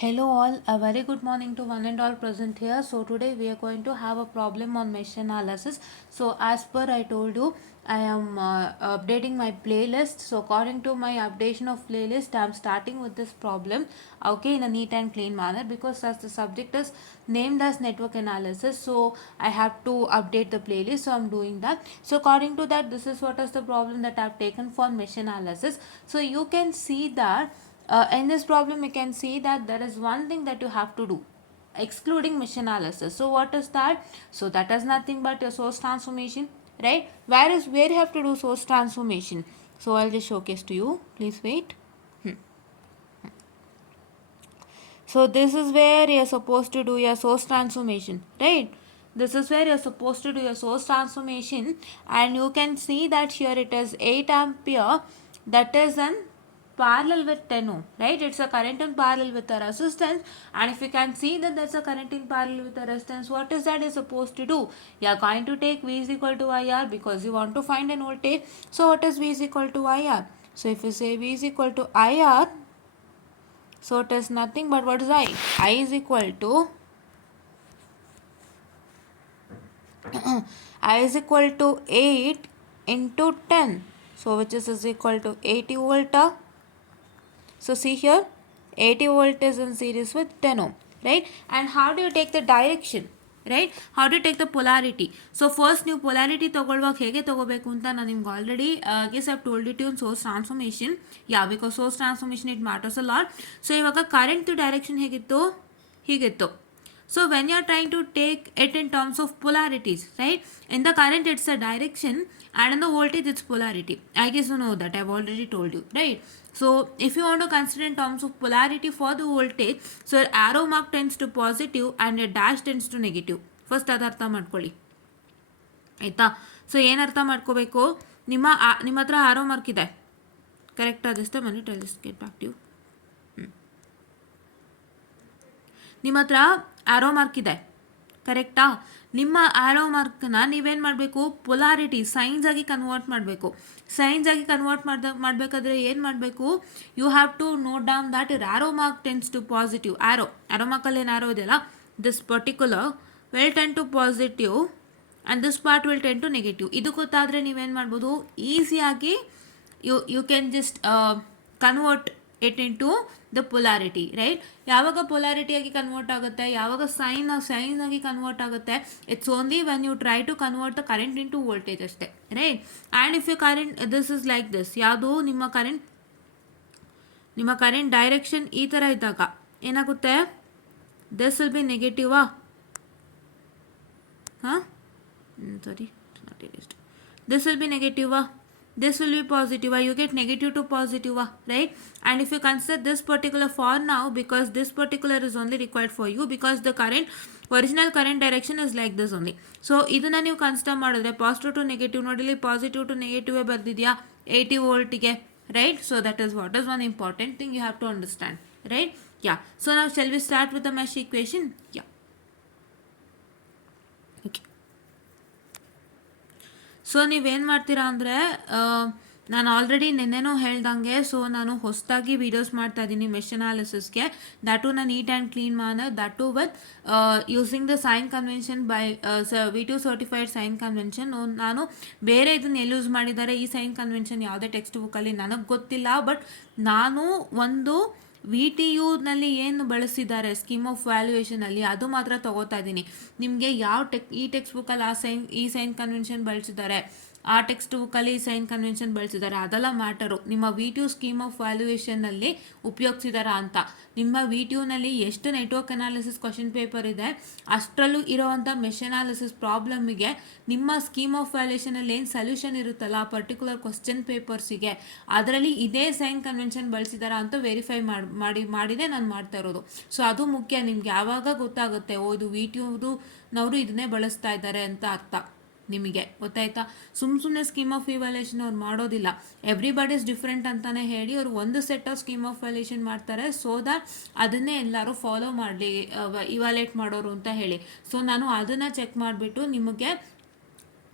Hello all, a very good morning to one and all present here. So today we are going to have a problem on mesh analysis. So as per I told you, I am updating my playlist. So according to my updation of playlist, I am starting with this problem, okay, in a neat and clean manner, because as the subject is named as network analysis, so I have to update the playlist. So I'm doing that. So according to that, this is what is the problem that I have taken for mesh analysis. So you can see that in this problem you can see that there is one thing that you have to do excluding mesh analysis. So what is that? So that is nothing but a source transformation, right? Where you have to do source transformation? So I'll just showcase to you, please wait. So this is where you're supposed to do your source transformation, right? This is where you're supposed to do your source transformation, and you can see that here it is 8 ampere, that is in parallel with 10 ohm, right? It's a current in parallel with the resistance, and if you can see that there's a current in parallel with the resistance, what is that is supposed to do? You're going to take V is equal to IR because you want to find an voltage. So what is V is equal to IR? So if you say V is equal to IR, so it is nothing but what is I? I is equal to I is equal to 8 into 10. So which is equal to 80 volt. So see here, 80 volt is in series with 10 ohm, right? And how do you take the direction? Right? How do you take the polarity? So first ನೀವು polarity ತಗೊಳ್ಳುವಾಗ ಹೇಗೆ ತಗೋಬೇಕು ಅಂತ ನಾನು ನಿಮ್ಗೆ already guess I've told it in source transformation. Because source transformation it matters a lot. So ಇವಾಗ current direction ಹೇಗಿತ್ತು? ಹೀಗಿತ್ತು. So when you are trying to take it in terms of polarities, right? In the current it's a direction, and in the voltage it's polarity. I guess you know that, I've already told you, right? So if you want to consider in terms of polarity for the voltage, so your arrow mark tends to positive and your dash tends to negative. First ಅದು ಅರ್ಥ ಮಾಡ್ಕೊಳ್ಳಿ ಆಯಿತಾ. ಸೊ ಏನು ಅರ್ಥ ಮಾಡ್ಕೋಬೇಕು, ನಿಮ್ಮ ಹತ್ರ ಆರೋ mark ಇದೆ ಕರೆಕ್ಟಾ? Just minute, I just get back to you. ನಿಮ್ಮ ಹತ್ರ ಆರೋ ಮಾರ್ಕ್ ಇದೆ ಕರೆಕ್ಟಾ? ನಿಮ್ಮ ಆರೋ ಮಾರ್ಕ್ನ ನೀವೇನು ಮಾಡಬೇಕು, ಪೊಲಾರಿಟಿ ಸೈನ್ಸ್ ಆಗಿ ಕನ್ವರ್ಟ್ ಮಾಡಬೇಕು. ಸೈನ್ಸ್ ಆಗಿ ಕನ್ವರ್ಟ್ ಮಾಡಬೇಕಾದ್ರೆ ಏನು ಮಾಡಬೇಕು, you have to note down that uh arrow mark tends to positive. Arrow ಮಾರ್ಕಲ್ಲಿ ಏನು ಆರೋ ಇದೆಯಲ್ಲ, this particular will tend to positive and this part will tend to negative. ಇದು ಗೊತ್ತಾದರೆ ನೀವೇನು ಮಾಡ್ಬೋದು, ಈಸಿಯಾಗಿ you can just convert it into the polarity, right? ಯಾವಾಗ polarity ಆಗಿ ಕನ್ವರ್ಟ್ ಆಗುತ್ತೆ, ಯಾವಾಗ ಸೈನ್ ಆಗಿ ಕನ್ವರ್ಟ್ ಆಗುತ್ತೆ, it's only when you try to convert the current into voltage ಅಷ್ಟೇ, right? And if you current this is like this, ಯಾವುದು ನಿಮ್ಮ current direction ಈ ಥರ ಇದ್ದಾಗ ಏನಾಗುತ್ತೆ, ದಿಸ್ ವಿಲ್ ಬಿ ನೆಗೆಟಿವಾ, this will be negative, this will be positive, you get negative to positive, right? And if you consider this particular for now, because this particular is only required for you, because the original current direction is like this only. So ಇದನ್ನ ನೀವು consider ಮಾಡಿದ್ರೆ positive to negative, ನೋಡಿಲಿ positive to negative ಬರ್ದಿದೆಯಾ 80 ವೋಲ್ಟಿಗೆ, right? So that is what is one important thing you have to understand, right? Yeah. So now shall we start with the mesh equation? Yeah. Okay. So ನೀವೇನು ಮಾಡ್ತೀರಾ ಅಂದರೆ, ನಾನು ಆಲ್ರೆಡಿ ನಿನ್ನೆನೂ ಹೇಳ್ದಂಗೆ, ಸೊ ನಾನು ಹೊಸದಾಗಿ ವೀಡಿಯೋಸ್ ಮಾಡ್ತಾ ಇದ್ದೀನಿ ಮೆಶ್ ಅನಾಲಿಸಿಸ್ಗೆ. ದ್ಯಾಟು ನಾನು neat and clean manner, that with using the sign convention by V2 certified sign convention. ನಾನು ಬೇರೆ ಇದನ್ನು ಎಲ್ಲಿ ಯೂಸ್ ಮಾಡಿದ್ದಾರೆ, ಈ ಸೈನ್ ಕನ್ವೆನ್ಷನ್ ಯಾವುದೇ ಟೆಕ್ಸ್ಟ್ ಬುಕ್ಕಲ್ಲಿ ನನಗೆ ಗೊತ್ತಿಲ್ಲ. ಬಟ್ ನಾನು ಒಂದು VTUನಲ್ಲಿ ಏನು ಬಳಸಿದ್ದಾರೆ ಸ್ಕೀಮ್ ಆಫ್ ವ್ಯಾಲ್ಯೂಯೇಷನಲ್ಲಿ, ಅದು ಮಾತ್ರ ತೊಗೋತಾ ಇದ್ದೀನಿ. ನಿಮಗೆ ಯಾವ ಈ ಟೆಕ್ಸ್ಟ್ ಬುಕ್ಕಲ್ಲಿ ಈ ಸೈನ್ ಕನ್ವೆನ್ಷನ್ ಬಳಸಿದ್ದಾರೆ, ಆ ಟೆಕ್ಸ್ಟ್ ಬುಕ್ಕಲ್ಲಿ ಸೈನ್ ಕನ್ವೆನ್ಷನ್ ಬಳಸಿದ್ದಾರೆ, ಅದೆಲ್ಲ ಮ್ಯಾಟರು. ನಿಮ್ಮ V2 ಸ್ಕೀಮ್ ಆಫ್ ವ್ಯಾಲ್ಯೂಯೇಷನ್ನಲ್ಲಿ ಉಪಯೋಗಿಸಿದಾರಾ ಅಂತ. ನಿಮ್ಮ V2ನಲ್ಲಿ ಎಷ್ಟು ನೆಟ್ವರ್ಕ್ ಅನಾಲಿಸಿಸ್ ಕ್ವಶನ್ ಪೇಪರ್ ಇದೆ, ಅಷ್ಟರಲ್ಲೂ ಇರೋವಂಥ ಮೆಶ್ ಅನಾಲಿಸಿಸ್ ಪ್ರಾಬ್ಲಮ್ಮಿಗೆ ನಿಮ್ಮ ಸ್ಕೀಮ್ ಆಫ್ ವ್ಯಾಲ್ಯೂಯೇಷನಲ್ಲಿ ಏನು ಸೊಲ್ಯೂಷನ್ ಇರುತ್ತಲ್ಲ ಆ ಪರ್ಟಿಕ್ಯುಲರ್ ಕ್ವಶನ್ ಪೇಪರ್ಸಿಗೆ, ಅದರಲ್ಲಿ ಇದೇ ಸೈನ್ ಕನ್ವೆನ್ಷನ್ ಬಳಸಿದಾರಾ ಅಂತ ವೆರಿಫೈ ಮಾಡಿನೇ ನಾನು ಮಾಡ್ತಾ ಇರೋದು. ಸೊ ಅದು ಮುಖ್ಯ. ನಿಮ್ಗೆ ಯಾವಾಗ ಗೊತ್ತಾಗುತ್ತೆ, ಇದು V2ನವರು ಇದನ್ನೇ ಬಳಸ್ತಾ ಇದ್ದಾರೆ ಅಂತ ಅರ್ಥ ನಿಮಗೆ, ಗೊತ್ತಾಯ್ತಾ? ಸುಮ್ಮನೆ ಸ್ಕೀಮ್ ಆಫ್ ಇವ್ಯಾಲ್ಯೂಯೇಷನ್ ಅವ್ರು ಮಾಡೋದಿಲ್ಲ. ಎವ್ರಿಬಡಿ ಇಸ್ ಡಿಫ್ರೆಂಟ್ ಅಂತಲೇ ಹೇಳಿ ಅವರು ಒಂದು set of scheme of valuation ಮಾಡ್ತಾರೆ, ಸೊ ದ್ಯಾಟ್ ಅದನ್ನೇ ಎಲ್ಲರೂ ಫಾಲೋ ಮಾಡಲಿ ಇವ್ಯಾಲ್ಯೂಯೇಟ್ ಮಾಡೋರು ಅಂತ ಹೇಳಿ. ಸೊ ನಾನು ಅದನ್ನು ಚೆಕ್ ಮಾಡಿಬಿಟ್ಟು ನಿಮಗೆ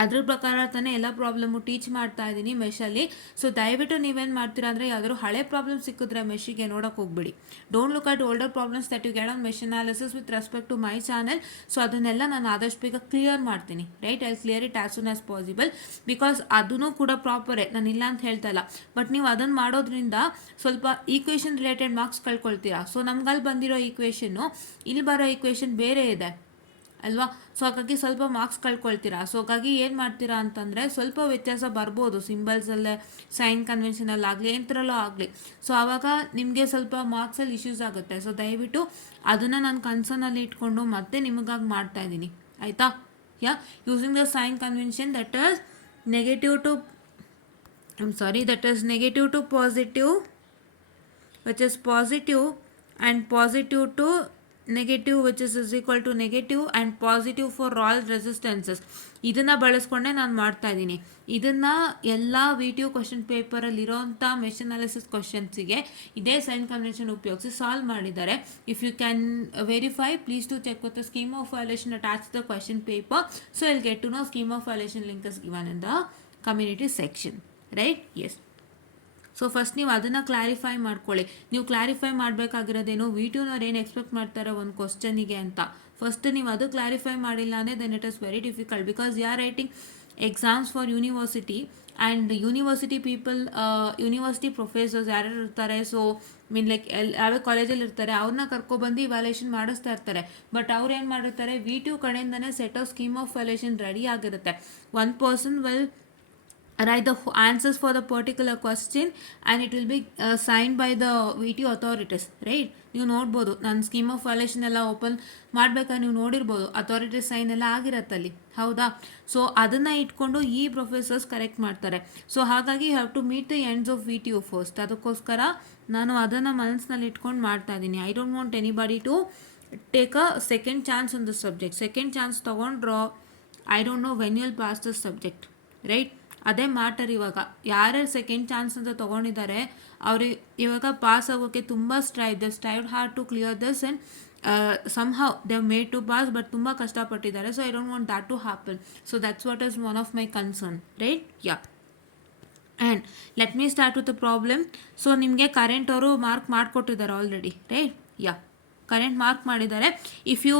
ಅದ್ರ ಪ್ರಕಾರ ತಾನೇ ಎಲ್ಲ ಪ್ರಾಬ್ಲಮ್ಮು ಟೀಚ್ ಮಾಡ್ತಾ ಇದ್ದೀನಿ ಮೆಷಲ್ಲಿ. ಸೊ ದಯವಿಟ್ಟು ನೀವೇನು ಮಾಡ್ತೀರಾ ಅಂದರೆ ಯಾವ್ದಾದ್ರು ಹಳೆ ಪ್ರಾಬ್ಲಮ್ ಸಿಕ್ಕಿದ್ರೆ ಮೆಷಿಗೆ ನೋಡೋಕೆ ಹೋಗ್ಬಿಡಿ. Don't look at older problems that you get on mesh analysis with respect to my channel. So ಅದನ್ನೆಲ್ಲ ನಾನು ಆದಷ್ಟು ಬೇಗ ಕ್ಲಿಯರ್ ಮಾಡ್ತೀನಿ, right. I clear it as soon as possible, because ಅದೂ ಕೂಡ ಪ್ರಾಪರೇ, ನಾನು ಇಲ್ಲ ಅಂತ ಹೇಳ್ತಾ ಇಲ್ಲ. ಬಟ್ ನೀವು ಅದನ್ನು ಮಾಡೋದ್ರಿಂದ ಸ್ವಲ್ಪ ಈಕ್ವೇಷನ್ ರಿಲೇಟೆಡ್ ಮಾರ್ಕ್ಸ್ ಕಳ್ಕೊಳ್ತೀರಾ. ಸೊ ನಮ್ಗಲ್ಲಿ ಬಂದಿರೋ ಈಕ್ವೇಷನ್ನು ಇಲ್ಲಿ ಬರೋ ಈಕ್ವೇಷನ್ ಬೇರೆ ಇದೆ ಅಲ್ವಾ. ಸೊ ಹಾಗಾಗಿ ಸ್ವಲ್ಪ ಮಾರ್ಕ್ಸ್ ಕಳ್ಕೊಳ್ತೀರಾ. ಸೊ ಹಾಗಾಗಿ ಏನು ಮಾಡ್ತೀರಾ ಅಂತಂದರೆ ಸ್ವಲ್ಪ ವ್ಯತ್ಯಾಸ ಬರ್ಬೋದು ಸಿಂಬಲ್ಸಲ್ಲೇ, ಸೈನ್ ಕನ್ವೆನ್ಷನಲ್ಲಾಗಲಿ ಎಂಥರಲ್ಲೋ ಆಗಲಿ. ಸೊ ಆವಾಗ ನಿಮಗೆ ಸ್ವಲ್ಪ ಮಾರ್ಕ್ಸಲ್ಲಿ ಇಶ್ಯೂಸ್ ಆಗುತ್ತೆ. ಸೊ ದಯವಿಟ್ಟು ಅದನ್ನು ನಾನು ಕನ್ಸರ್ನಲ್ಲಿ ಇಟ್ಕೊಂಡು ಮತ್ತೆ ನಿಮಗಾಗಿ ಮಾಡ್ತಾಯಿದ್ದೀನಿ, ಆಯಿತಾ. Using the sign convention that is negative to that is negative to positive, which is positive, and positive to negative, which is equal to negative, and positive for all resistances. ಇದನ್ನು ಬಳಸ್ಕೊಂಡೆ ನಾನು ಮಾಡ್ತಾ ಇದ್ದೀನಿ. ಇದನ್ನು ಎಲ್ಲ VTU ಕ್ವಶನ್ ಪೇಪರಲ್ಲಿರೋಂಥ mesh analysis ಕ್ವಶನ್ಸಿಗೆ ಇದೇ ಸೈನ್ ಕನ್ವೆನ್ಷನ್ ಉಪಯೋಗಿಸಿ ಸಾಲ್ವ್ ಮಾಡಿದ್ದಾರೆ. If you can verify, please to check with the scheme of valuation attach the question paper. So will get to know scheme of valuation link is given in the community section, right. Yes. So first ನೀವು ಅದನ್ನು ಕ್ಲಾರಿಫೈ ಮಾಡ್ಕೊಳ್ಳಿ. ನೀವು ಕ್ಲಾರಿಫೈ ಮಾಡಬೇಕಾಗಿರೋದೇನು, VTUನವ್ರು ಏನು ಎಕ್ಸ್ಪೆಕ್ಟ್ ಮಾಡ್ತಾರೆ ಒಂದು ಕ್ವಶನಿಗೆ ಅಂತ. ಫಸ್ಟ್ ನೀವು ಅದು ಕ್ಲಾರಿಫೈ ಮಾಡಿಲ್ಲ ಅಂದರೆ then it is very difficult, because you are writing exams for university and university people, university professors ಯಾರ್ಯಾರು ಇರ್ತಾರೆ, ಸೊ ಲೈಕ್ ಯಾವ್ಯಾವ ಕಾಲೇಜಲ್ಲಿ ಇರ್ತಾರೆ ಅವ್ರನ್ನ ಕರ್ಕೊಬಂದು ಇವ್ಯಾಲ್ಯೂಷನ್ ಮಾಡಿಸ್ತಾ ಇರ್ತಾರೆ. ಬಟ್ ಅವ್ರು ಏನು ಮಾಡಿರ್ತಾರೆ, VTU ಕಡೆಯಿಂದನೇ set of scheme of valuation ready ಆಗಿರುತ್ತೆ. One person will write the answers for the particular question and it will be signed by the VTU authorities, right. ನೀವು ನೋಡ್ಬೋದು, ನಾನು ಸ್ಕೀಮ್ ಆಫ್ ವ್ಯಾಲ್ಯೂಷನ್ ಎಲ್ಲ ಓಪನ್ ಮಾಡಬೇಕಾದ್ರೆ ನೀವು ನೋಡಿರ್ಬೋದು, ಅಥಾರಿಟೀಸ್ ಸೈನ್ ಎಲ್ಲ ಆಗಿರತ್ತಲ್ಲಿ, ಹೌದಾ. ಸೊ ಅದನ್ನು ಇಟ್ಕೊಂಡು ಈ ಪ್ರೊಫೆಸರ್ಸ್ ಕರೆಕ್ಟ್ ಮಾಡ್ತಾರೆ. ಸೊ ಹಾಗಾಗಿ you have to meet the ends of VTU first. ಅದಕ್ಕೋಸ್ಕರ ನಾನು ಅದನ್ನು ಮನಸ್ಸಿನಲ್ಲಿ ಇಟ್ಕೊಂಡು ಮಾಡ್ತಾ ಇದ್ದೀನಿ. I don't want anybody to take a second chance on the subject. Second chance ತೊಗೊಂಡ್ರೋ I don't know when you will pass the subject, right. ಅದೇ matter. ಇವಾಗ ಯಾರ್ಯಾರು ಸೆಕೆಂಡ್ ಚಾನ್ಸ್ ಅಂತ ತೊಗೊಂಡಿದ್ದಾರೆ ಅವ್ರಿಗೆ ಇವಾಗ ಪಾಸ್ ಆಗೋಕ್ಕೆ ತುಂಬ strive hard to clear this and somehow they have made to pass, but ತುಂಬ ಕಷ್ಟಪಟ್ಟಿದ್ದಾರೆ. So I don't want that to happen. So that's what is one of my concern, right. Yeah. And let me start with the problem. So ನಿಮಗೆ current ಅವರು mark ಮಾಡಿಕೊಟ್ಟಿದ್ದಾರೆ already, right. Yeah, current mark ಮಾಡಿದ್ದಾರೆ. If you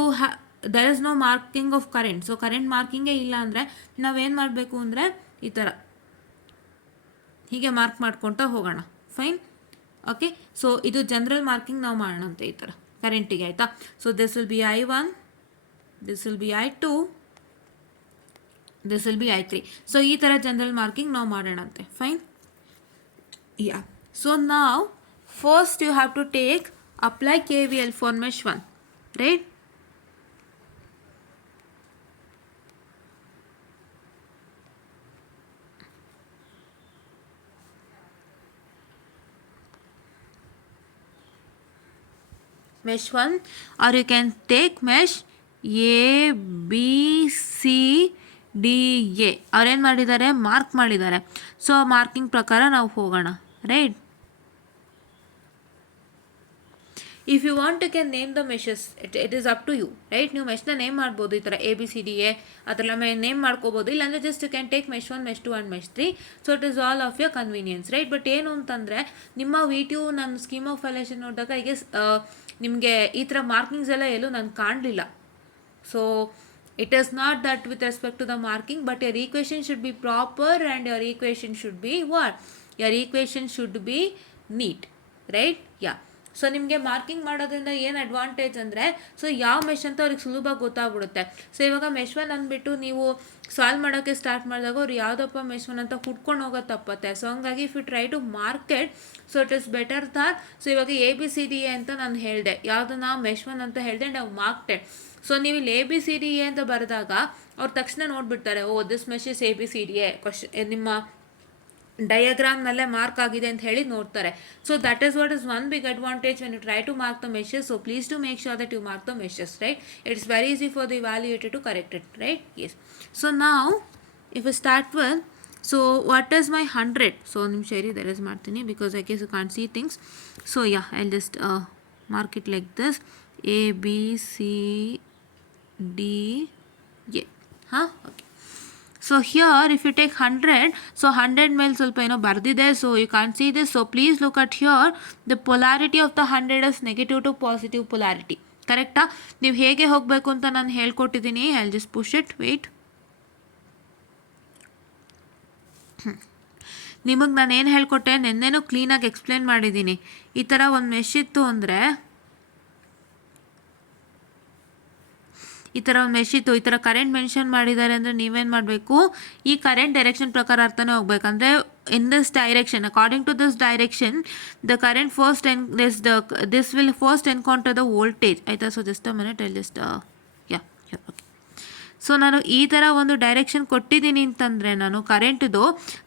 there is no marking of current, so current ಮಾರ್ಕಿಂಗೇ ಇಲ್ಲ ಅಂದರೆ ನಾವೇನು ಮಾಡಬೇಕು ಅಂದರೆ ಈ ಥರ ಹೀಗೆ ಮಾರ್ಕ್ ಮಾಡ್ಕೊತಾ ಹೋಗೋಣ, ಫೈನ್. ಓಕೆ. ಸೊ ಇದು ಜನರಲ್ ಮಾರ್ಕಿಂಗ್ ನಾವು ಮಾಡೋಣಂತೆ ಈ ಥರ ಕರೆಂಟಿಗೆ, ಆಯಿತಾ. So this will be I1, this will be I2, this will be I3. So ಈ ಥರ ಜನರಲ್ ಮಾರ್ಕಿಂಗ್ ನಾವು ಮಾಡೋಣಂತೆ, ಫೈನ್. ಯಾ. ಸೊ ನಾವು first you have to take apply KVL for mesh 1, right. mesh 1, or you can take mesh A B C D A. ಅವ್ರೇನು ಮಾಡಿದ್ದಾರೆ, ಮಾರ್ಕ್ ಮಾಡಿದ್ದಾರೆ. So marking ಪ್ರಕಾರ ನಾವು ಹೋಗೋಣ, right. If you want you can name the meshes, it is up to you, right. ನೀವು ಮೆಶ್ನ ನೇಮ್ ಮಾಡ್ಬೋದು ಈ ಥರ ABCDA ಅದೆಲ್ಲ ನೇಮ್ ಮಾಡ್ಕೋಬೋದು. ಇಲ್ಲಾಂದರೆ just you can take mesh 1, mesh 2 and mesh 3. So it is all of your convenience, right. But ಏನು ಅಂತಂದರೆ ನಿಮ್ಮ VTU ನನ್ನ ಸ್ಕೀಮ್ ಆಫ್ ವ್ಯಾಲ್ಯೂಷನ್ ನೋಡಿದಾಗ ಈಗ ನಿಮಗೆ ಈ ಥರ ಮಾರ್ಕಿಂಗ್ಸ್ ಎಲ್ಲ ಎಲ್ಲೂ ನಾನು ಕಾಣಲಿಲ್ಲ. So it is not that with respect to the marking, but your equation should be proper and your equation should be what, your equation should be neat, right. Yeah. So ನಿಮಗೆ ಮಾರ್ಕಿಂಗ್ ಮಾಡೋದ್ರಿಂದ ಏನು ಅಡ್ವಾಂಟೇಜ್ ಅಂದರೆ, ಸೊ ಯಾವ ಮೆಶ್ ಅಂತ ಅವ್ರಿಗೆ ಸುಲಭ ಗೊತ್ತಾಗ್ಬಿಡುತ್ತೆ. ಸೊ ಇವಾಗ mesh 1 ಅಂದ್ಬಿಟ್ಟು ನೀವು ಸಾಲ್ವ್ ಮಾಡೋಕ್ಕೆ ಸ್ಟಾರ್ಟ್ ಮಾಡಿದಾಗ ಅವ್ರು ಯಾವುದಪ್ಪ mesh 1 ಅಂತ ಹುಡ್ಕೊಂಡು ಹೋಗೋದು ತಪ್ಪತ್ತೆ. ಸೊ ಹಂಗಾಗಿ if you try to market, so it is better that. So ಇವಾಗ ABCDA ಅಂತ ನಾನು ಹೇಳಿದೆ, ಯಾವುದನ್ನ mesh 1 ಅಂತ ಹೇಳಿದೆ, ನಾವು ಮಾರ್ಕ್ಟೆಡ್. ಸೊ ನೀವು ಇಲ್ಲಿ ABCDA ಅಂತ ಬರೆದಾಗ ಅವ್ರು ತಕ್ಷಣ ನೋಡಿಬಿಡ್ತಾರೆ, oh this mesh is ABCDA, ನಿಮ್ಮ ಡಯಾಗ್ರಾಮ್ನಲ್ಲೇ ಮಾರ್ಕ್ ಆಗಿದೆ ಅಂತ ಹೇಳಿ ನೋಡ್ತಾರೆ. So that is what is one big advantage when you try to mark the meshes. So please to make sure that you mark the meshes, right. It's very easy for the evaluator to correct it, right. Yes. So ನಾವು if you start with, so what is my 100. So ನಿಮ್ಮ ಶೇರಿ there is ಮಾಡ್ತೀನಿ because I guess you can't see things. So yeah, I just mark it like this, ABCDA. ಹಾಂ, okay. So here if you take 100, so 100 ಮೇಲೆ ಸ್ವಲ್ಪ ಏನೋ ಬರ್ದಿದೆ, so you can't see this. So please look at here, the polarity of the 100 is negative to positive polarity. ಕರೆಕ್ಟಾ? ನೀವು ಹೇಗೆ ಹೋಗಬೇಕು ಅಂತ ನಾನು ಹೇಳ್ಕೊಟ್ಟಿದ್ದೀನಿ. I'll just push it, wait. ನಿಮಗೆ ನಾನು ಏನು ಹೇಳ್ಕೊಟ್ಟೆ ನೆನ್ನೆನೂ ಕ್ಲೀನಾಗಿ ಎಕ್ಸ್ಪ್ಲೇನ್ ಮಾಡಿದ್ದೀನಿ. ಈ ಥರ ಒಂದು ಮೆಶ್ ಇತ್ತು ಅಂದರೆ, ಈ ಥರ ಒಂದು ಮೆಶ್ ಇತ್ತು, ಈ ಥರ ಕರೆಂಟ್ ಮೆನ್ಷನ್ ಮಾಡಿದ್ದಾರೆ ಅಂದರೆ ನೀವೇನು ಮಾಡಬೇಕು, ಈ ಕರೆಂಟ್ ಡೈರೆಕ್ಷನ್ ಪ್ರಕಾರ ಅರ್ಥನೇ ಹೋಗ್ಬೇಕಂದ್ರೆ in this direction, according to this direction, the current first this will first encounter the voltage. ಆಯಿತಾ? So just a minute, I'll just okay. So ನಾನು ಈ ಥರ ಒಂದು ಡೈರೆಕ್ಷನ್ ಕೊಟ್ಟಿದ್ದೀನಿ ಅಂತಂದರೆ ನಾನು ಕರೆಂಟ್ದು,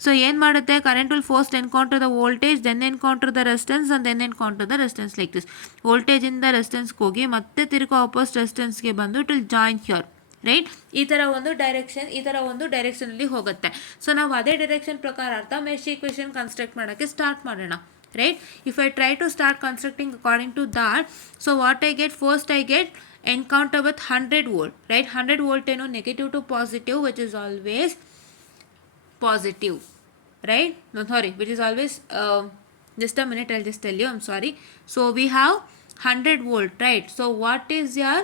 ಸೊ ಏನು ಮಾಡುತ್ತೆ, current will first encounter the voltage, then encounter the resistance and then encounter the resistance like this. ವೋಲ್ಟೇಜಿಂದ ರೆಸಿಸ್ಟೆನ್ಸ್ಗೆ ಹೋಗಿ ಮತ್ತೆ ತಿರ್ಗೋ ವಾಪಸ್ ರೆಸಿಸ್ಟೆನ್ಸ್ಗೆ ಬಂದು it will join here, right? ಈ ಥರ ಒಂದು ಡೈರೆಕ್ಷನಲ್ಲಿ ಹೋಗುತ್ತೆ. ಸೊ ನಾವು ಅದೇ ಡೈರೆಕ್ಷನ್ ಪ್ರಕಾರ ಅರ್ಥ ಮೆಶ್ ಈಕ್ವೇಷನ್ ಕನ್ಸ್ಟ್ರಕ್ಟ್ ಮಾಡೋಕ್ಕೆ ಸ್ಟಾರ್ಟ್ ಮಾಡೋಣ, right? If I try to start constructing according to that, so what I get, first I get encounter with 100 volt, right? 100 volt ಏನು negative to positive, which is always positive, right? No, sorry, which is always just a minute, I'll just tell you, I'm sorry. So we have 100 volt, right? So what is your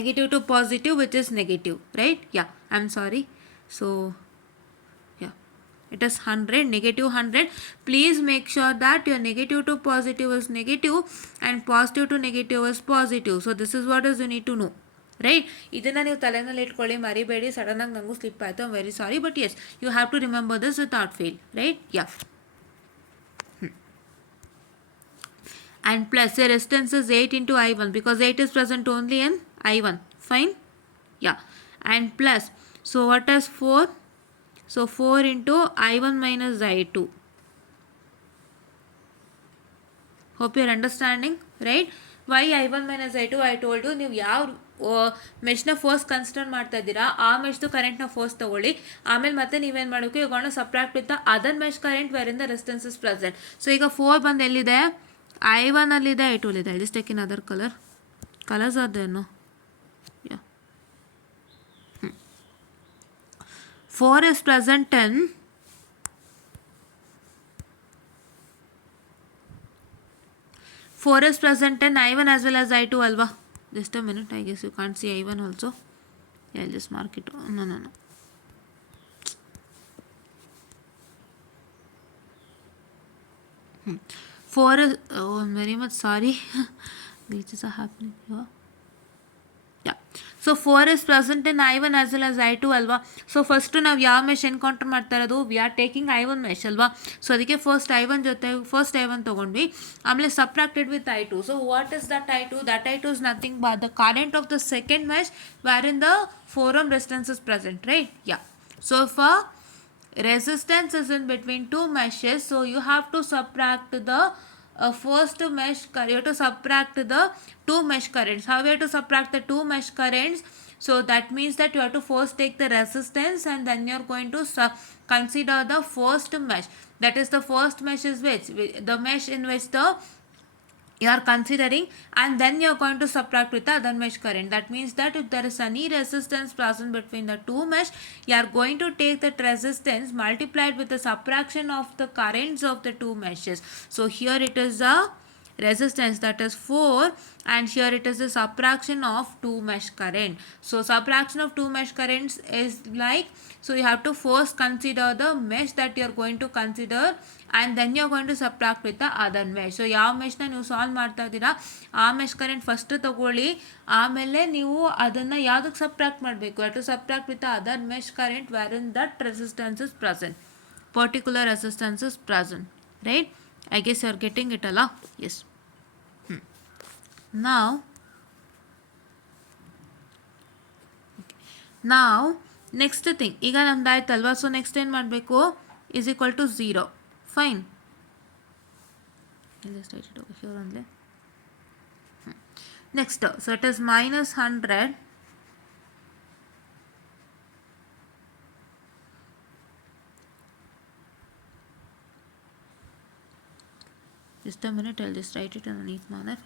negative to positive, which is negative, right? Yeah, I'm sorry. So it is 100, negative 100. Please make sure that your negative to positive is negative and positive to negative is positive. So this is what is you need to know, right? ಇದನ್ನು ನೀವು ತಲೆನಲ್ಲಿ ಇಟ್ಕೊಳ್ಳಿ, ಮರಿಬೇಡಿ. ಸಡನ್ನಾಗಿ ನನಗೂ slip ಆಯಿತು, I am very sorry, but yes you have to remember this without fail, right? Yeah. And plus the resistance is 8 into I1 because 8 is present only in I1, fine? Yeah. And plus, so what is 4? So 4 into I1 minus I2. Hope you're understanding, right? Why I1 minus I2? I told you, ನೀವು ಯಾವ ಮೆಶ್ನ first consider ಮಾಡ್ತಾ ಇದ್ದೀರಾ ಆ ಮೆಶ್ದು ಕರೆಂಟ್ನ ಫಸ್ಟ್ ತಗೊಳ್ಳಿ, ಆಮೇಲೆ ಮತ್ತೆ ನೀವೇನು ಮಾಡಬೇಕು, ಇವಾಗ subtract with other mesh current where in the resistance is present. So ಈಗ 4 ಬಂದು ಎಲ್ಲಿದೆ, I1 ಅಲ್ಲಿದೆ, I2 ಅಲ್ಲಿದೆ. I just take in other colours ಅದೇನು. 4 is present in I1 as well as I2 alva. Just a minute, I guess you can't see I1 also. Yeah, I'll just mark it. No. 4 is, oh, I'm very much sorry. Glitches are happening here. Yeah. So 4 is present in I1 as well as I2 ಅಲ್ವಾ. So first ನಾವು ಯಾವ mesh encounter ಮಾಡ್ತಾ ಇರೋದು, we are taking I1 mesh ಅಲ್ವಾ. ಸೊ ಅದಕ್ಕೆ first I1 ತೊಗೊಂಡ್ವಿ, ಆಮೇಲೆ subtracted with I2. So what is that I2? That I2 is nothing but the current of the second mesh wherein the 4 ohm resistance is present, right? Yeah. So if a resistance is in between two meshes, so you have to subtract the first mesh, you have to subtract the two mesh currents. How you have to subtract the two mesh currents? So that means that you have to first take the resistance and then you are going to consider the first mesh. That is the first mesh is which? The mesh in which you are considering, and then you are going to subtract with the other mesh current. That means that if there is any resistance present between the two mesh, you are going to take that resistance multiplied with the subtraction of the currents of the two meshes. So here it is a resistance, that is 4, and here it is the subtraction of two mesh current. So subtraction of two mesh currents is like, so you have to first consider the mesh that you are going to consider, and then you are going to subtract with the other mesh. So ಯಾವ ಮೆಶ್ನ ನೀವು ಸಾಲ್ವ್ ಮಾಡ್ತಾ ಇದ್ದೀರಾ ಆ mesh current first ತಗೊಳ್ಳಿ, ಆಮೇಲೆ ನೀವು ಅದನ್ನು ಯಾವುದಕ್ಕೆ ಸಬ್ಟ್ರಾಕ್ಟ್ ಮಾಡಬೇಕು, to subtract with the other mesh current where in that resistance is present, particular resistance is present, right? I guess you are getting it alla. Yes. Now next thing, ಈಗ ನಮ್ದು ಆಯ್ತಲ್ವಾ. So next ಏನು ಮಾಡಬೇಕು, is equal to 0. Fine. Just write it over here only. Next, so it is minus 100 just a minute, I'll just write it in a neat manner.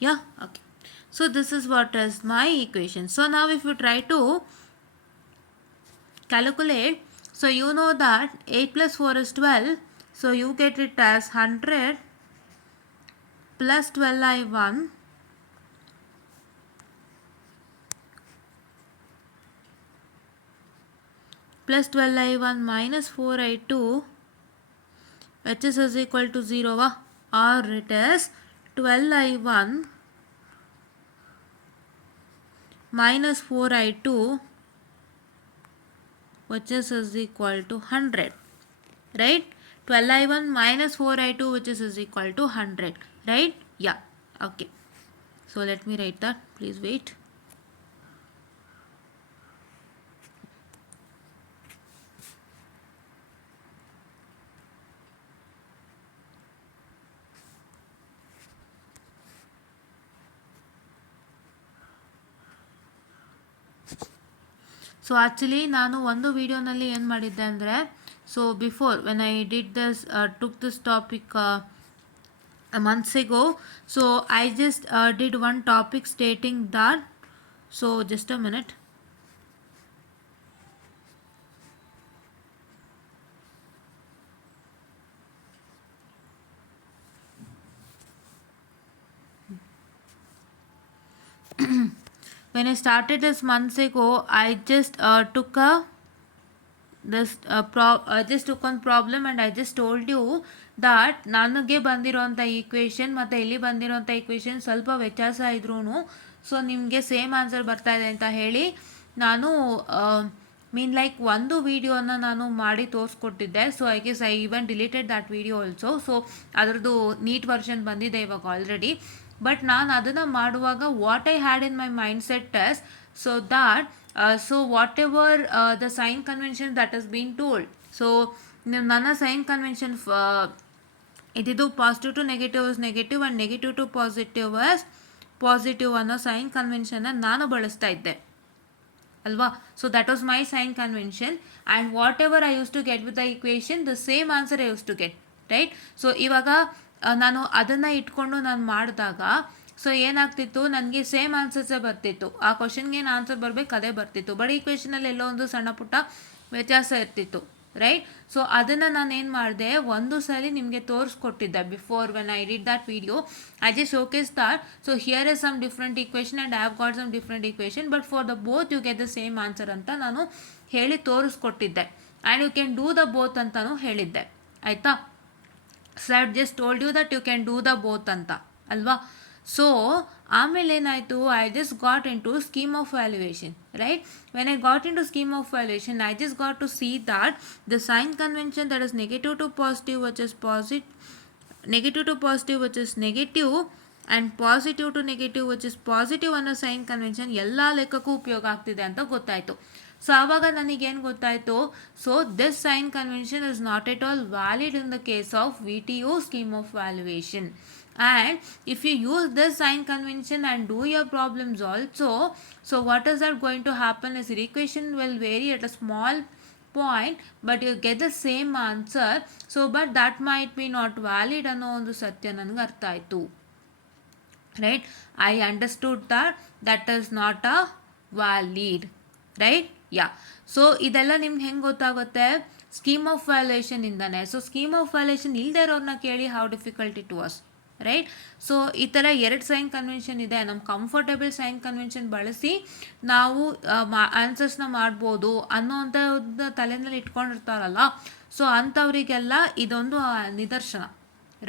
Yeah, okay. So this is what is my equation. So now if you try to calculate, so you know that 8 plus 4 is 12, so you get it as 100 plus 12i1 plus 12i1 minus 4i2, which is equal to 0, or it is 12i1 minus 4i2, which is equal to 100, right? 12i1 minus 4i2, which is equal to 100, right? Yeah, okay. So let me write that, please wait. So actually ನಾನು ಒಂದು ವಿಡಿಯೋನಲ್ಲಿ ಏನು ಮಾಡಿದ್ದೆ ಅಂದರೆ, so before when I did this took this topic months ago, so I just did one topic stating that, so just a minute. When I started this months ago, I just took one problem and I just told you that ನನಗೆ ಬಂದಿರೋಂಥ ಈಕ್ವೇಷನ್ ಮತ್ತು ಇಲ್ಲಿ ಬಂದಿರೋಂಥ ಈಕ್ವೇಷನ್ ಸ್ವಲ್ಪ ವ್ಯತ್ಯಾಸ ಇದ್ರೂ ಸೊ ನಿಮಗೆ same answer ಬರ್ತಾ ಇದೆ ಅಂತ ಹೇಳಿ ನಾನು ಲೈಕ್ ಒಂದು ವಿಡಿಯೋನ ನಾನು ಮಾಡಿ ತೋರಿಸ್ಕೊಟ್ಟಿದ್ದೆ. So I guess I even deleted that video also. So ಅದರದ್ದು ನೀಟ್ ವರ್ಷನ್ ಬಂದಿದೆ ಇವಾಗ ಆಲ್ರೆಡಿ. ಬಟ್ ನಾನು ಅದನ್ನು ಮಾಡುವಾಗ what I had in my mindset is so that so whatever the sign convention that has been told, so ನನ್ನ sign convention ಇದಿದು positive to negative is negative and negative to positive is positive ಅನ್ನೋ sign ಕನ್ವೆನ್ಷನ್ನ ನಾನು ಬಳಸ್ತಾ ಇದ್ದೆ ಅಲ್ವಾ. So that was my sign convention and whatever I use to get with the equation the same answer I use to get, right. So ಇವಾಗ ನಾನು ಅದನ್ನು ಇಟ್ಕೊಂಡು ನಾನು ಮಾಡಿದಾಗ ಸೊ ಏನಾಗ್ತಿತ್ತು, ನನಗೆ ಸೇಮ್ ಆನ್ಸರ್ಸೇ ಬರ್ತಿತ್ತು. ಆ ಕ್ವಶನ್ಗೆ ಏನು ಆನ್ಸರ್ ಬರಬೇಕು ಅದೇ ಬರ್ತಿತ್ತು. ಬಟ್ ಈ ಕ್ವೆಶನಲ್ಲಿ ಎಲ್ಲೋ ಒಂದು ಸಣ್ಣ ಪುಟ್ಟ ವ್ಯತ್ಯಾಸ ಇರ್ತಿತ್ತು, ರೈಟ್. ಸೊ ಅದನ್ನು ನಾನು ಏನು ಮಾಡಿದೆ, ಒಂದು ಸಲ ನಿಮಗೆ ತೋರಿಸ್ಕೊಟ್ಟಿದ್ದೆ before when I did that video. I just showcase that so here is some different equation and I have got some different equation but for the both you get the same answer ಅಂತ ನಾನು ಹೇಳಿ ತೋರಿಸ್ಕೊಟ್ಟಿದ್ದೆ. And you can do the both ಅಂತಲೂ ಹೇಳಿದ್ದೆ, ಆಯಿತಾ. So I just told you that you can do the both ಅಂತ ಅಲ್ವಾ. So ಆಮೇಲೆ ಏನಾಯಿತು, I just got into scheme of valuation, right. When I got into scheme of valuation I just got to see that the sign convention that is negative to positive which is negative to positive which is negative and positive to negative which is positive ಅನ್ನೋ sign convention ಎಲ್ಲ ಲೆಕ್ಕಕ್ಕೂ ಉಪಯೋಗ ಆಗ್ತಿದೆ ಅಂತ ಗೊತ್ತಾಯಿತು. ಸೊ ಆವಾಗ ನನಗೇನು ಗೊತ್ತಾಯಿತು, so this sign convention is not at all valid in the case of VTO scheme of valuation. And if you use this sign convention and do your problems also, so what is that going to happen is your equation will vary at a small point but you get the same answer. So but that might be not valid ಅನ್ನೋ ಒಂದು ಸತ್ಯ ನನಗೆ ಅರ್ಥ ಆಯಿತು, right. I understood that is not a valid, right. Yeah. So ಇದೆಲ್ಲ ನಿಮ್ಗೆ ಹೆಂಗೆ ಗೊತ್ತಾಗುತ್ತೆ, ಸ್ಕೀಮ್ ಆಫ್ ವ್ಯಾಲ್ಯೂಯೇಷನ್ ಇಂದಾನೆ. ಸೊ ಸ್ಕೀಮ್ ಆಫ್ ವ್ಯಾಲ್ಯೂಯೇಷನ್ ಇಲ್ಲದೆ ಇರೋರನ್ನ ಕೇಳಿ how difficult it was, right. So ಈ ಥರ 2 ಸೈನ್ ಕನ್ವೆನ್ಷನ್ ಇದೆ. ನಮ್ಮ ಕಂಫರ್ಟೇಬಲ್ ಸೈನ್ ಕನ್ವೆನ್ಷನ್ ಬಳಸಿ ನಾವು ಆನ್ಸರ್ಸ್ನ ಮಾಡ್ಬೋದು ಅನ್ನೋವಂಥ ತಲೆನಲ್ಲಿ ಇಟ್ಕೊಂಡಿರ್ತಾರಲ್ಲ, ಸೊ ಅಂಥವರಿಗೆಲ್ಲ ಇದೊಂದು ನಿದರ್ಶನ,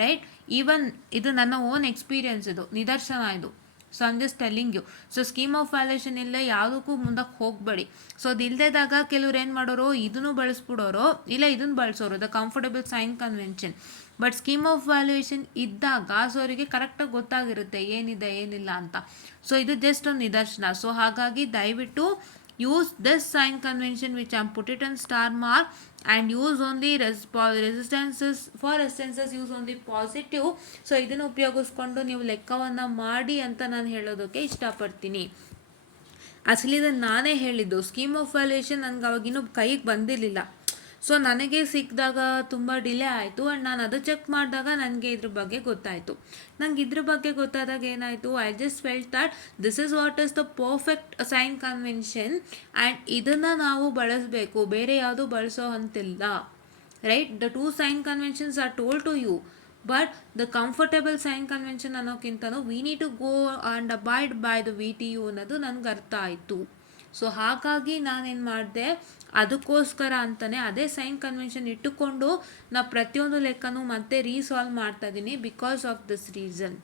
ರೈಟ್. ಈವನ್ ಇದು ನನ್ನ ಓನ್ ಎಕ್ಸ್ಪೀರಿಯನ್ಸ್, ಇದು ನಿದರ್ಶನ ಇದು. So I'm just telling you. So scheme of valuation ಇಲ್ಲೇ ಯಾವುದಕ್ಕೂ ಮುಂದಕ್ಕೆ ಹೋಗಬೇಡಿ. ಸೊ ಅದು ಇಲ್ಲದೇದಾಗ ಕೆಲವ್ರು ಏನು ಮಾಡೋರು, ಇದನ್ನು ಬಳಸ್ಬಿಡೋರು, ಇಲ್ಲ ಇದನ್ನು ಬಳಸೋರು, the comfortable sign convention. But scheme of valuation ಇದ್ದಾಗ ಸೊ ಅವರಿಗೆ ಕರೆಕ್ಟಾಗಿ ಗೊತ್ತಾಗಿರುತ್ತೆ ಏನಿದೆ ಏನಿಲ್ಲ ಅಂತ. ಸೊ ಇದು ಜಸ್ಟ್ ಒಂದು ನಿದರ್ಶನ. ಸೊ ಹಾಗಾಗಿ ದಯವಿಟ್ಟು use this sign convention which I put it in star mark and use only resistances for resistances use only positive. So ಇದನ್ನು ಉಪಯೋಗಿಸ್ಕೊಂಡು ನೀವು ಲೆಕ್ಕವನ್ನು ಮಾಡಿ ಅಂತ ನಾನು ಹೇಳೋದಕ್ಕೆ ಇಷ್ಟಪಡ್ತೀನಿ. ಆ್ಯಕ್ಚುಲಿ ಇದನ್ನು ನಾನೇ ಹೇಳಿದ್ದು, ಸ್ಕೀಮ್ ಆಫ್ ವ್ಯಾಲ್ಯೂಯೇಷನ್ ನನಗೆ ಅವಾಗಿನ್ನೂ ಕೈಗೆ ಬಂದಿರಲಿಲ್ಲ. ಸೊ ನನಗೆ ಸಿಕ್ಕಿದಾಗ ತುಂಬ ಡಿಲೇ ಆಯಿತು ಆ್ಯಂಡ್ ನಾನು ಅದು ಚೆಕ್ ಮಾಡಿದಾಗ ನನಗೆ ಇದ್ರ ಬಗ್ಗೆ ಗೊತ್ತಾಯಿತು. ನಂಗೆ ಇದ್ರ ಬಗ್ಗೆ ಗೊತ್ತಾದಾಗ ಏನಾಯಿತು, I just felt that this is what is the perfect sign convention and ಇದನ್ನು ನಾವು ಬಳಸಬೇಕು, ಬೇರೆ ಯಾವುದು ಬಳಸೋ ಅಂತಿಲ್ಲ. Right, the two sign conventions are told to you, but the comfortable sign convention ಅನ್ನೋಕ್ಕಿಂತನೂ we need to go and abide by the VTU ಅನ್ನೋದು ನನಗೆ ಅರ್ಥ ಆಯಿತು. ಸೊ ಹಾಗಾಗಿ ನಾನೇನು ಮಾಡಿದೆ, ಅದಕ್ಕೋಸ್ಕರ ಅಂತಲೇ ಅದೇ ಸೈನ್ ಕನ್ವೆನ್ಷನ್ ಇಟ್ಟುಕೊಂಡು ನಾ ಪ್ರತಿಯೊಂದು ಲೆಕ್ಕನೂ ಮತ್ತೆ ರೀಸಾಲ್ವ್ ಮಾಡ್ತಾ ಇದ್ದೀನಿ because of this reason.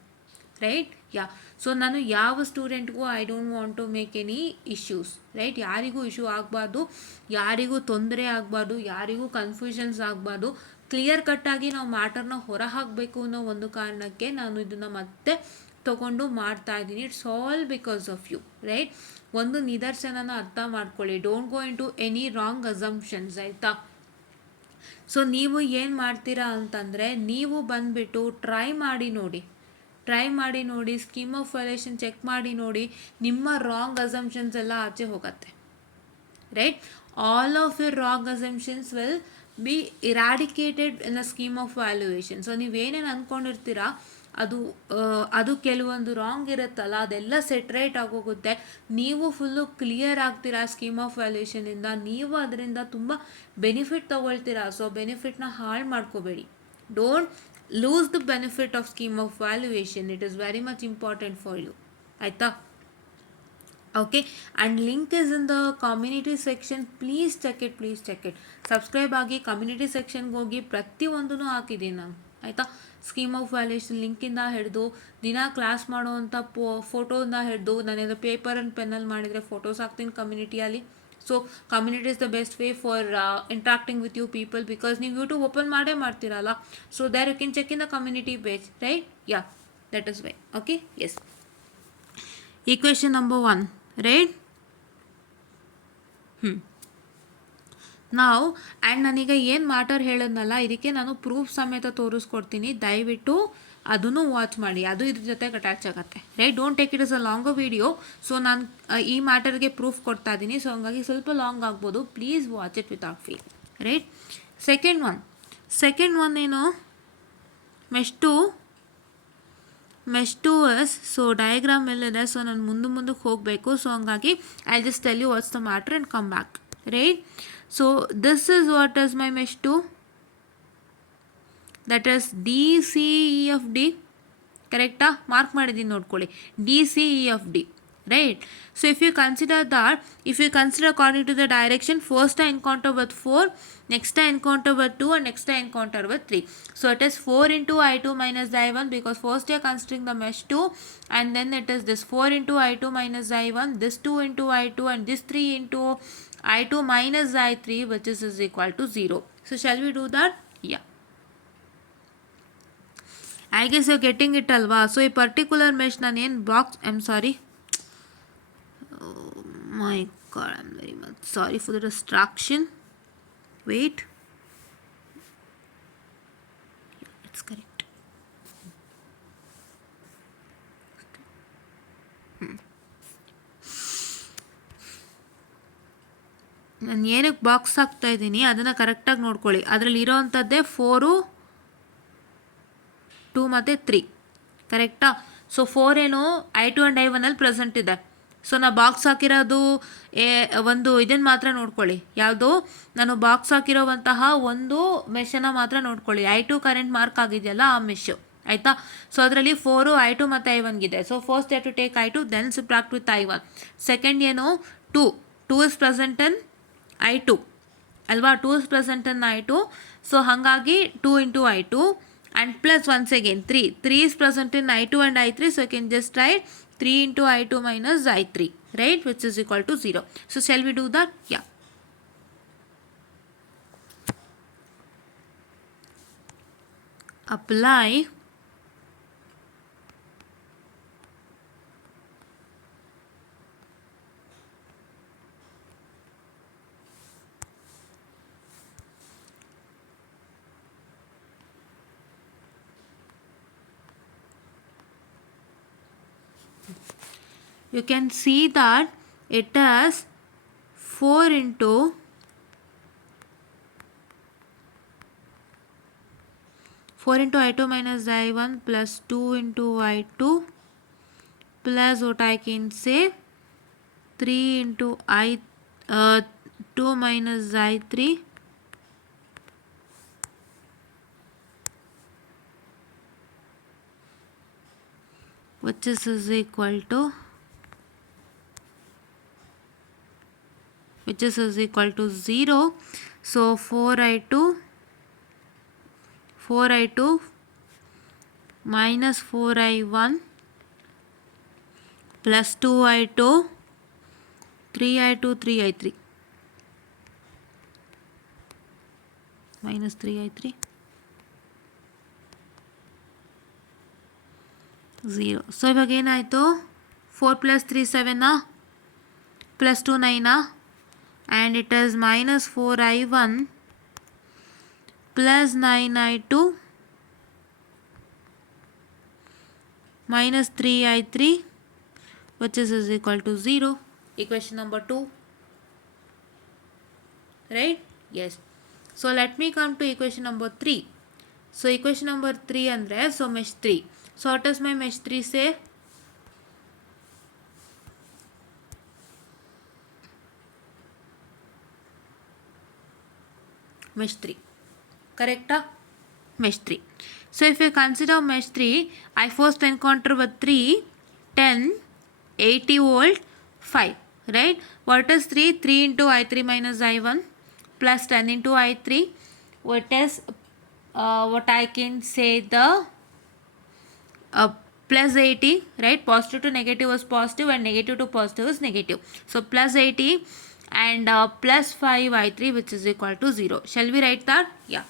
Right, yeah. So ನಾನು ಯಾವ ಸ್ಟೂಡೆಂಟ್ಗೂ I don't want to make any issues. Right, ಯಾರಿಗೂ ಇಶ್ಯೂ ಆಗಬಾರ್ದು, ಯಾರಿಗೂ ತೊಂದರೆ ಆಗಬಾರ್ದು, ಯಾರಿಗೂ ಕನ್ಫ್ಯೂಷನ್ಸ್ ಆಗಬಾರ್ದು. ಕ್ಲಿಯರ್ ಕಟ್ಟಾಗಿ ನಾವು ಮ್ಯಾಟರ್ನ ಹೊರ ಹಾಕಬೇಕು ಅನ್ನೋ ಒಂದು ಕಾರಣಕ್ಕೆ ನಾನು ಇದನ್ನು ಮತ್ತೆ ತಗೊಂಡು ಮಾಡ್ತಾ ಇದ್ದೀನಿ. It's all because of you. Right, ಒಂದು ನಿದರ್ಶನನ ಅರ್ಥ ಮಾಡ್ಕೊಳ್ಳಿ. Don't go into any wrong assumptions, ಆಯಿತಾ? ಸೊ ನೀವು ಏನು ಮಾಡ್ತೀರಾ ಅಂತಂದರೆ, ನೀವು ಬಂದುಬಿಟ್ಟು ಟ್ರೈ ಮಾಡಿ ನೋಡಿ, ಸ್ಕೀಮ್ ಆಫ್ ವ್ಯಾಲ್ಯೂಯೇಷನ್ ಚೆಕ್ ಮಾಡಿ ನೋಡಿ, ನಿಮ್ಮ ರಾಂಗ್ ಅಸಂಪ್ಷನ್ಸ್ ಎಲ್ಲ ಆಚೆ ಹೋಗುತ್ತೆ. Right, all of your wrong assumptions will be eradicated in a scheme of valuation. So ನೀವೇನೇನು ಅಂದ್ಕೊಂಡಿರ್ತೀರಾ ಅದು ಕೆಲವೊಂದು ರಾಂಗ್ ಇರುತ್ತಲ್ಲ, ಅದೆಲ್ಲ ಸೆಟ್ರೇಟ್ ಆಗೋಗುತ್ತೆ. ನೀವು ಫುಲ್ಲು ಕ್ಲಿಯರ್ ಆಗ್ತೀರಾ ಸ್ಕೀಮ್ ಆಫ್ ವ್ಯಾಲ್ಯೂಯೇಷನಿಂದ, ನೀವು ಅದರಿಂದ ತುಂಬ ಬೆನಿಫಿಟ್ ತೊಗೊಳ್ತೀರಾ. ಸೊ ಬೆನಿಫಿಟ್ನ ಹಾಳು ಮಾಡ್ಕೋಬೇಡಿ. Don't lose the benefit of scheme of valuation. It is very much important for you, ಆಯಿತಾ? Okay, and link is in the community section. Please check it. Subscribe ಆಗಿ ಕಮ್ಯುನಿಟಿ ಸೆಕ್ಷನ್ಗೆ ಹೋಗಿ ಪ್ರತಿಯೊಂದೂ ಹಾಕಿದ್ದೀನಿ ನಾನು, ಆಯಿತಾ? ಸ್ಕೀಮ್ ಆಫ್ ವ್ಯಾಲ್ಯೂಯೇಷನ್ ಲಿಂಕಿಂದ ಹಿಡಿದು ದಿನ ಕ್ಲಾಸ್ ಮಾಡೋವಂಥ ಫೋಟೋನ ಹಿಡಿದು, ನಾನೇನಾದ್ರು ಪೇಪರ್ ಆ್ಯಂಡ್ ಪೆನ್ನಲ್ಲಿ ಮಾಡಿದರೆ ಫೋಟೋಸ್ ಹಾಕ್ತೀನಿ ಕಮ್ಯುನಿಟಿಯಲ್ಲಿ. So community is the best way for interacting with you people, because ನೀವು ಯೂಟ್ಯೂಬ್ ಓಪನ್ ಮಾಡ್ತೀರಲ್ಲ. So there you can check in the community page, right? Yeah, that is why. Okay, yes. Equation number 1, right? ನಾವು and ನಾನೀಗ ಏನು ಮ್ಯಾಟರ್ ಹೇಳಿದ್ನಲ್ಲ, ಇದಕ್ಕೆ ನಾನು ಪ್ರೂಫ್ ಸಮೇತ ತೋರಿಸ್ಕೊಡ್ತೀನಿ. ದಯವಿಟ್ಟು ಅದನ್ನು ವಾಚ್ ಮಾಡಿ, ಅದು ಇದ್ರ ಜೊತೆಗೆ ಅಟ್ಯಾಚ್ ಆಗುತ್ತೆ. Right, don't take it is a long video. So ನಾನು ಈ ಮ್ಯಾಟರ್ಗೆ ಪ್ರೂಫ್ ಕೊಡ್ತಾ ಇದ್ದೀನಿ. ಸೊ ಹಂಗಾಗಿ ಸ್ವಲ್ಪ ಲಾಂಗ್ ಆಗ್ಬೋದು. Please watch it without feel. Right, second one ಏನು, mesh two yes. So diagram ಎಲ್ಲಿದೆ, ಸೊ ನಾನು ಮುಂದಕ್ಕೆ ಹೋಗಬೇಕು. ಸೊ ಹಂಗಾಗಿ I just tell you what's the matter and come back. Right, so this is what is my mesh 2, that is DCEFD. ಕರೆಕ್ಟಾ? ಮಾರ್ಕ್ ಮಾಡಿದ್ದೀನಿ ನೋಡ್ಕೊಳ್ಳಿ, DCEFD. Right, so if you consider according to the direction, first I encounter with 4, next I encounter with 2, and next I encounter with 3. So it is 4 into I2 minus I1, because first you are considering the mesh 2, and then it is this 4 into I2 minus I1, this 2 into I2, and this 3 into I2 minus I3, which is equal to 0. So shall we do that? Yeah. I guess you're getting it alva. So a particular mesh nan ಏನು box, I'm sorry. Oh my god, I'm very much sorry for the distraction. Wait. Yeah, it's correct. ನಾನು ಏನಕ್ಕೆ ಬಾಕ್ಸ್ ಹಾಕ್ತಾ ಇದ್ದೀನಿ ಅದನ್ನು ಕರೆಕ್ಟಾಗಿ ನೋಡ್ಕೊಳ್ಳಿ. ಅದರಲ್ಲಿ ಇರೋವಂಥದ್ದೇ 4, 2 ಮತ್ತು 3, ಕರೆಕ್ಟಾ? ಸೊ 4 ಏನು I2 ಆ್ಯಂಡ್ I1 ಪ್ರೆಸೆಂಟ್ ಇದೆ. ಸೊ ನಾ ಬಾಕ್ಸ್ ಹಾಕಿರೋದು ಒಂದು ಇದನ್ನು ಮಾತ್ರ ನೋಡ್ಕೊಳ್ಳಿ. ಯಾವುದು? ನಾನು ಬಾಕ್ಸ್ ಹಾಕಿರೋವಂತಹ ಒಂದು ಮೆಷನ್ನು ಮಾತ್ರ ನೋಡ್ಕೊಳ್ಳಿ. I2 ಕರೆಂಟ್ ಮಾರ್ಕ್ ಆಗಿದೆಯಲ್ಲ ಆ ಮೆಶ್ಶು, ಆಯಿತಾ? ಸೊ ಅದರಲ್ಲಿ 4 I2 ಮತ್ತು I1ಗಿದೆ. So first you have to take I2, then subtract with I1. Second ಏನು, 2 ಇಸ್ ಪ್ರೆಸೆಂಟ್ ಇನ್ I2 ಅಲ್ವಾ? 2 is present in I2. So ಹಾಗಾಗಿ 2 into I2 and plus once again 3 is present in I2 and I3. So you can just write 3 into I2 minus I3, right, which is equal to 0. So shall we do that? Yeah. Apply you can see that it has 4 into 4 into I2 minus I1 plus 2 into I2 plus what I can say 3 into uh, 2 minus I3 which is equal to 0. So 4I2 minus 4I1 plus 2I2 3I2 3I3 minus 3I3 0. So ಇವಾಗ ಏನಾಯಿತು 4 plus 3 7 plus 2 9 and it is minus 4I1 plus 9I2 minus 3I3 which is equal to 0. Equation number 2, right? Yes. So let me come to equation number 3. So equation number 3 andre so mesh 3. So what does my mesh 3 say? Mesh 3, correct? Mesh 3. So if you consider mesh 3, I first encounter with 3 10 80 volt 5, right? What is 3? 3 into I3 minus I1 plus 10 into I3. What is what I can say the plus 80, right? Positive to negative is positive and negative to positive is negative. So plus 80 and plus 5 I3 which is equal to 0. Shall we write that? Yeah.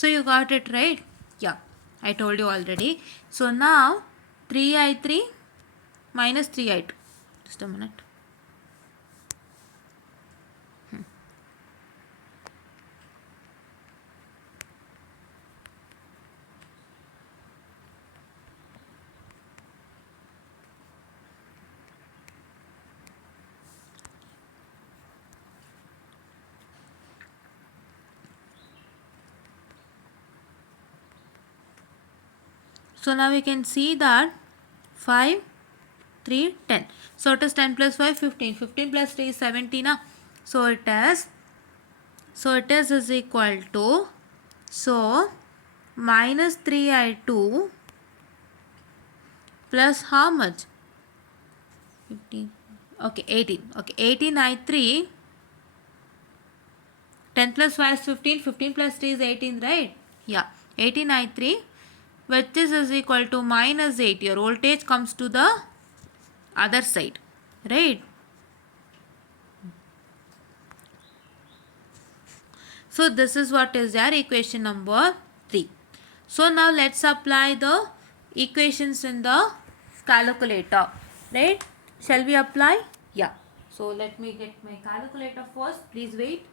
So you got it, right? Yeah, I told you already. So now 3I3 minus 3I2. Just a minute. So now we can see that 5, 3, 10. So it is 10 plus 5, 15. 15 plus 3 is 17. So it is equal to, so minus 3I2 plus how much? 15. Okay, 18. Okay, 18I3. 10 plus 5 is 15. 15 plus 3 is 18, right? Yeah, 18I3 which is equal to minus 8. Your voltage comes to the other side, right? So this is what is their equation number 3. So now let's apply the equations in the calculator, right? Shall we apply? Yeah. So let me get my calculator first. Please wait.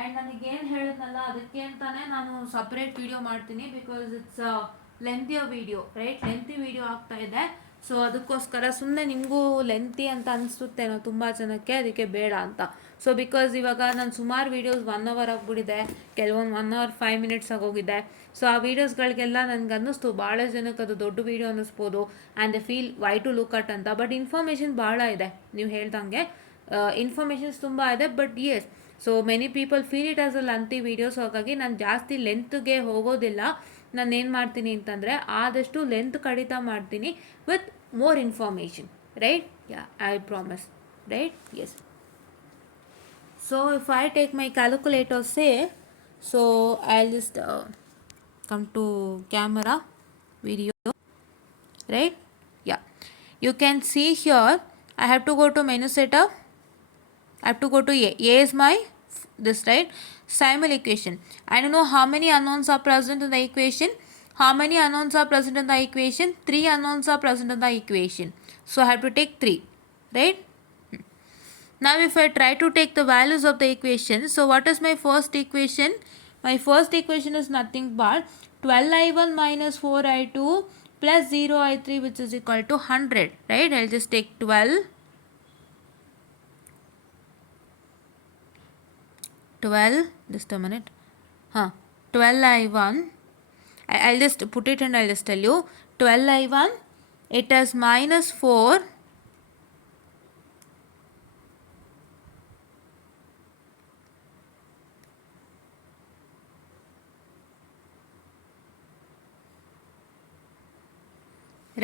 And ನನಗೇನು ಹೇಳಿದ್ನಲ್ಲ ಅದಕ್ಕೆ ಅಂತಲೇ ನಾನು separate video ಮಾಡ್ತೀನಿ because it's lengthy video, right? Lengthy video ಆಗ್ತಾ ಇದೆ. ಸೊ ಅದಕ್ಕೋಸ್ಕರ ಸುಮ್ಮನೆ ನಿಮಗೂ ಲೆಂತಿ ಅಂತ ಅನಿಸುತ್ತೇನೋ ತುಂಬ ಜನಕ್ಕೆ, ಅದಕ್ಕೆ ಬೇಡ ಅಂತ. ಸೊ ಬಿಕಾಸ್ ಇವಾಗ ನಾನು ಸುಮಾರು ವೀಡಿಯೋಸ್ 1 ಅವರ್ ಆಗಿಬಿಟ್ಟಿದೆ, ಕೆಲವೊಂದು 1 ಅವರ್ 5 ಮಿನಿಟ್ಸ್ ಆಗೋಗಿದೆ. ಸೊ ಆ ವೀಡಿಯೋಸ್ಗಳಿಗೆಲ್ಲ ನನಗೆ ಅನ್ನಿಸ್ತು ಭಾಳ ಜನಕ್ಕೆ ಅದು ದೊಡ್ಡ ವೀಡಿಯೋ ಅನ್ನಿಸ್ಬೋದು and the feel why to look at ಅಂತ. ಬಟ್ ಇನ್ಫಾರ್ಮೇಷನ್ ಭಾಳ ಇದೆ, ನೀವು ಹೇಳ್ದಂಗೆ ಇನ್ಫಾರ್ಮೇಷನ್ಸ್ ತುಂಬ ಇದೆ. But yes, so many people feel it as a lengthy videos. ಹಾಗಾಗಿ ನಾನು ಜಾಸ್ತಿ ಲೆಂತ್ಗೆ ಹೋಗೋದಿಲ್ಲ. ನಾನು ಏನು ಮಾಡ್ತೀನಿ ಅಂತಂದರೆ ಆದಷ್ಟು ಲೆಂತ್ ಕಡಿತ ಮಾಡ್ತೀನಿ with more information, right? Yeah, I promise, right? Yes. So if I take my calculator, say, so I'll just come to camera video, right? Yeah, you can see here I have to go to menu setup. I have to go to A is my this, right? Simul equation. I don't know how many unknowns are present in the equation. How many unknowns are present in the equation? 3 unknowns are present in the equation. So I have to take 3, right? Now if I try to take the values of the equation, so what is my first equation? My first equation is nothing but 12i1 minus 4i2 plus 0i3, which is equal to 100, right? I'll just take 12, just a minute, 12i1, I'll just put it and I'll just tell you. 12i1, it is minus 4,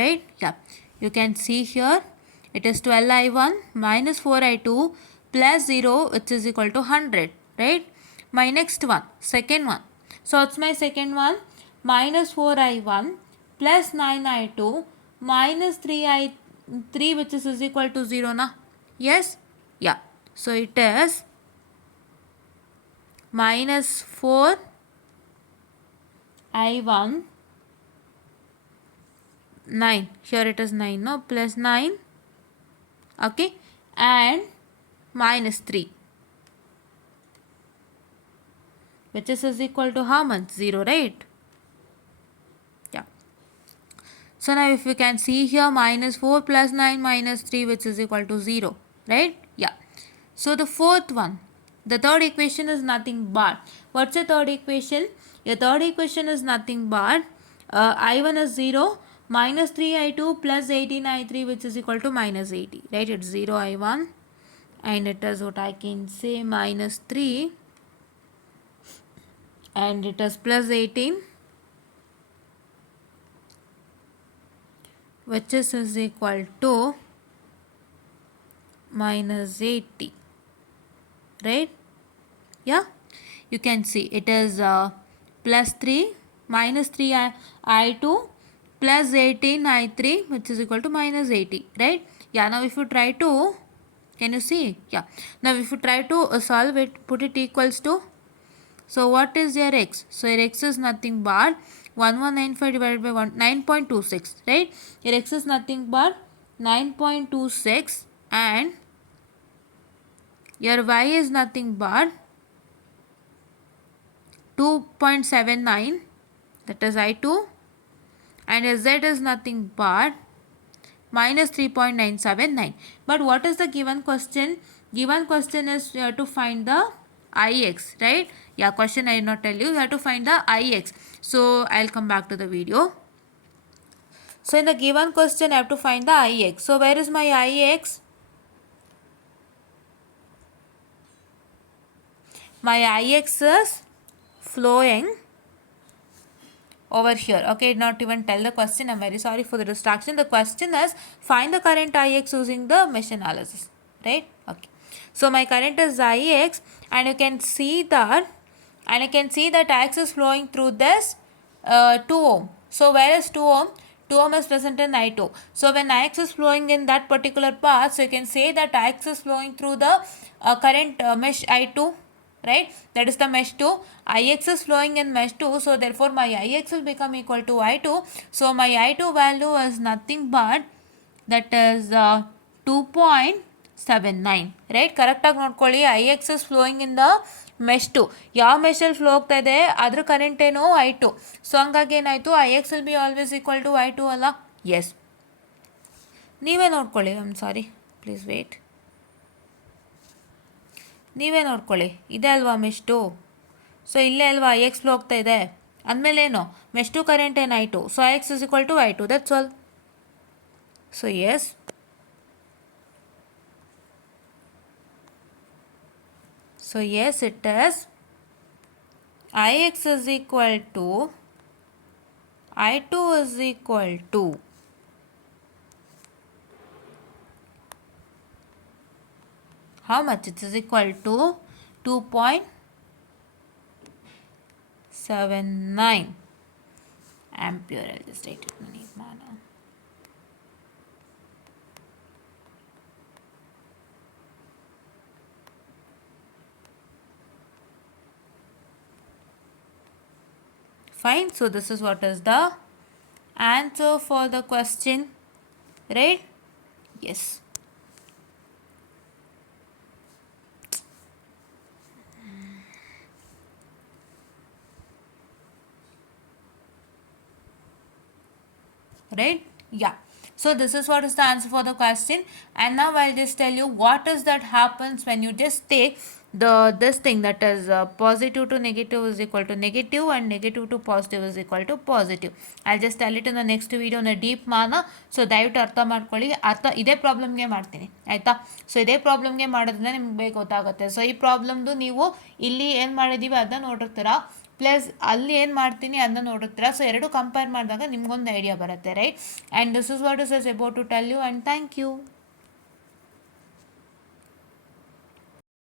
right? Yeah, you can see here it is 12i1 minus 4i2 plus 0, which is equal to 100, right? My next one, second one. So it's my second one, minus 4i1 plus 9i2 minus 3i3, which is equal to 0 na? Yes? Yeah. So it is minus 4i1, 9, here it is 9, no? Plus 9, okay, and minus 3, which is equal to how much? 0, right? Yeah. So now if you can see here, minus 4 plus 9 minus 3, which is equal to 0, right? Yeah. So the fourth one, the third equation is nothing but, what's the third equation? Your third equation is nothing but i1 is 0, minus 3i2 plus 18i3, which is equal to minus 80, right? It's 0i1 and it is what I can say minus 3 and it is plus 18, which is equal to minus 80, right? Yeah, you can see it is plus 3 minus 3 i2 plus 18 i3, which is equal to minus 80, right? Yeah, now if you try to, can you see? Yeah, now if you try to solve it, put it equals to, so what is your x? So your x is nothing but 1195 divided by 9.26, right? Your x is nothing but 9.26 and your y is nothing but 2.79, that is I2, and your z is nothing but minus 3.979. But what is the given question? Given question is you have to find the ix, right? Yeah, question I did not tell you. You have to find the ix. So I'll come back to the video. So in the given question I have to find the ix. So where is my ix? My ix is flowing over here. Okay, not even tell the question. I'm very sorry for the distraction. The question is find the current ix using the mesh analysis, right? Okay, so my current is ix and you can see that ix is flowing through this 2 ohm. So where is 2 ohm? 2 ohm is present in I2. So when ix is flowing in that particular path, so you can say that ix is flowing through the current mesh I2, right? That is the mesh 2. Ix is flowing in mesh 2, so therefore my ix will become equal to I2. So my I2 value is nothing but that is 2.79, right? Correct ಆಗಿ ನೋಡ್ಕೊಳ್ಳಿ. ix is flowing in the mesh 2. ಯಾವ ಮೆಶಲ್ಲಿ ಫ್ಲೋ ಆಗ್ತಾ ಇದೆ ಅದ್ರ ಕರೆಂಟ್ ಏನು I2. So ಹಂಗಾಗಿ ಏನಾಯಿತು, ix will be always equal to I2 ಅಲ್ಲ? ಎಸ್, ನೀವೇ ನೋಡ್ಕೊಳ್ಳಿ. I am sorry, please wait. ನೀವೇ ನೋಡ್ಕೊಳ್ಳಿ. ಇದೆ ಅಲ್ವಾ ಮೆಶ್ 2? ಸೊ ಇಲ್ಲೇ ಅಲ್ವಾ ಐ ಎಕ್ಸ್ ಫ್ಲೋ ಹೋಗ್ತಾ ಇದೆ. ಅಂದಮೇಲೆ ಏನು, ಮೆಶ್ 2 ಕರೆಂಟ್ ಏನು I2, so I x is equal to I2, that's all. So yes, it is Ix is equal to I2 is equal to how much? It is equal to 2.79 ampere. I'll just write it in a neat manner. Fine. So this is what is the answer for the question, right? Yes. Right? Yeah. So this is what is the answer for the question, and now I'll just tell you what is that happens when you just take this thing, that is positive to negative is equal to negative and negative to positive is equal to positive. I'll just tell it in the next video in a deep manner. So ದಯವಿಟ್ಟು ಅರ್ಥ ಮಾಡ್ಕೊಳ್ಳಿ. ಇದೇ ಪ್ರಾಬ್ಲಮ್ಗೆ ಮಾಡ್ತೀನಿ ಆಯಿತಾ. ಸೊ ಇದೇ ಪ್ರಾಬ್ಲಮ್ಗೆ ಮಾಡೋದ್ರಿಂದ ನಿಮ್ಗೆ ಬೇಗ ಗೊತ್ತಾಗುತ್ತೆ. ಸೊ ಈ ಪ್ರಾಬ್ಲಮ್ದು ನೀವು ಇಲ್ಲಿ ಏನು ಮಾಡಿದ್ದೀವಿ ಅದನ್ನ ನೋಡಿರ್ತೀರಾ, ಪ್ಲಸ್ ಅಲ್ಲಿ ಏನು ಮಾಡ್ತೀನಿ ಅದನ್ನ ನೋಡಿರ್ತೀರಾ. ಸೊ ಎರಡು ಕಂಪೇರ್ ಮಾಡಿದಾಗ ನಿಮ್ಗೊಂದು ಐಡಿಯಾ ಬರುತ್ತೆ, right? And this is what is about to tell you, and thank you.